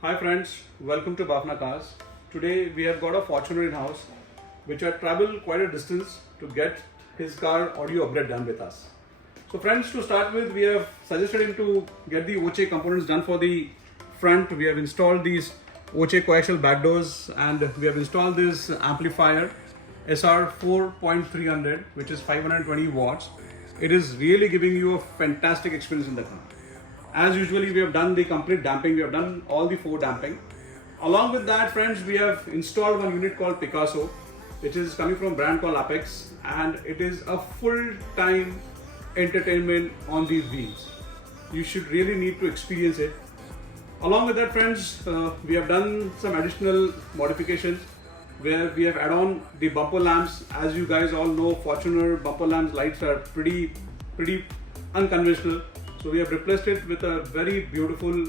Hi friends, welcome to BAFNA Cars. Today we have got a Fortuner in house which had traveled quite a distance to get his car audio upgrade done with us. So friends, to start with, we have suggested him to get the Voce components done for the front. We have installed these Voce coaxial back doors and we have installed this amplifier SR4.300 which is 520 watts. It is really giving you a fantastic experience in the car. As usually, we have done the complete damping, we have done all the 4 damping. Along with that friends, we have installed one unit called Picasso, which is coming from a brand called Apex, and it is a full-time entertainment on these wheels. You should really need to experience it. Along with that friends, we have done some additional modifications where we have added on the bumper lamps. As you guys all know, Fortuner bumper lamps lights are pretty unconventional. So we have replaced it with a very beautiful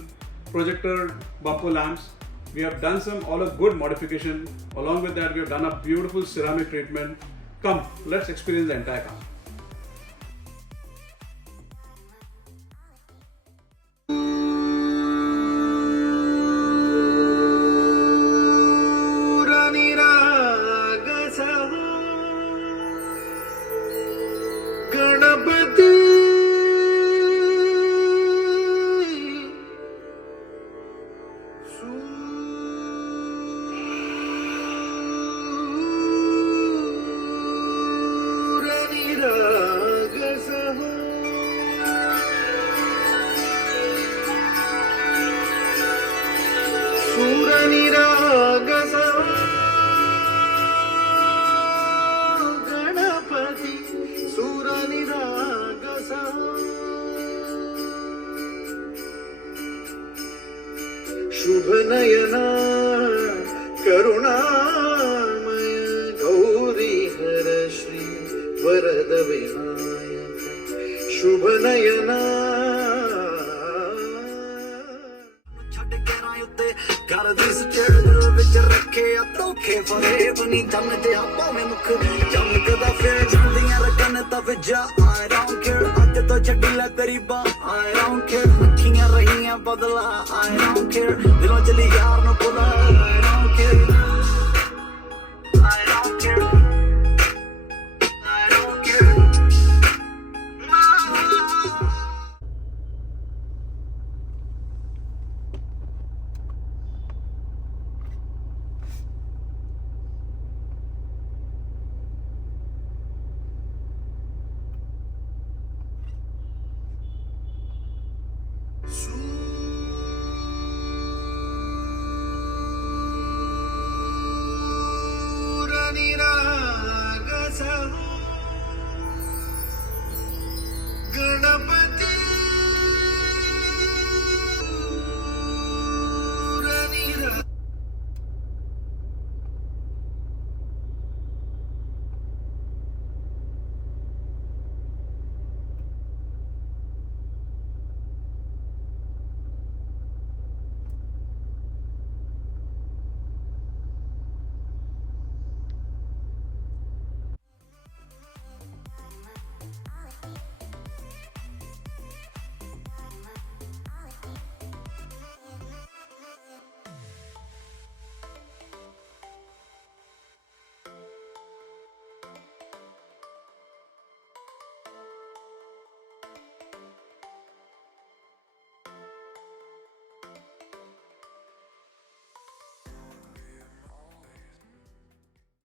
projector bumper lamps. We have done some good modification. Along with that, we have done a beautiful ceramic treatment. Come, let's experience the entire car. शुभ नयना करुणामय गौरी हर श्री वरद विनायक शुभ नयना छट गहरा उत्ते कर दी सचड़ विच रखे धोखे फरे बनी जन ते आपा में मुख चमकदा फिर जंदियां रखन ता जा I don't care अज तो छड्डी लै तेरी बा I don't care अखियां रहियां बदला I don't care दिलों चली यार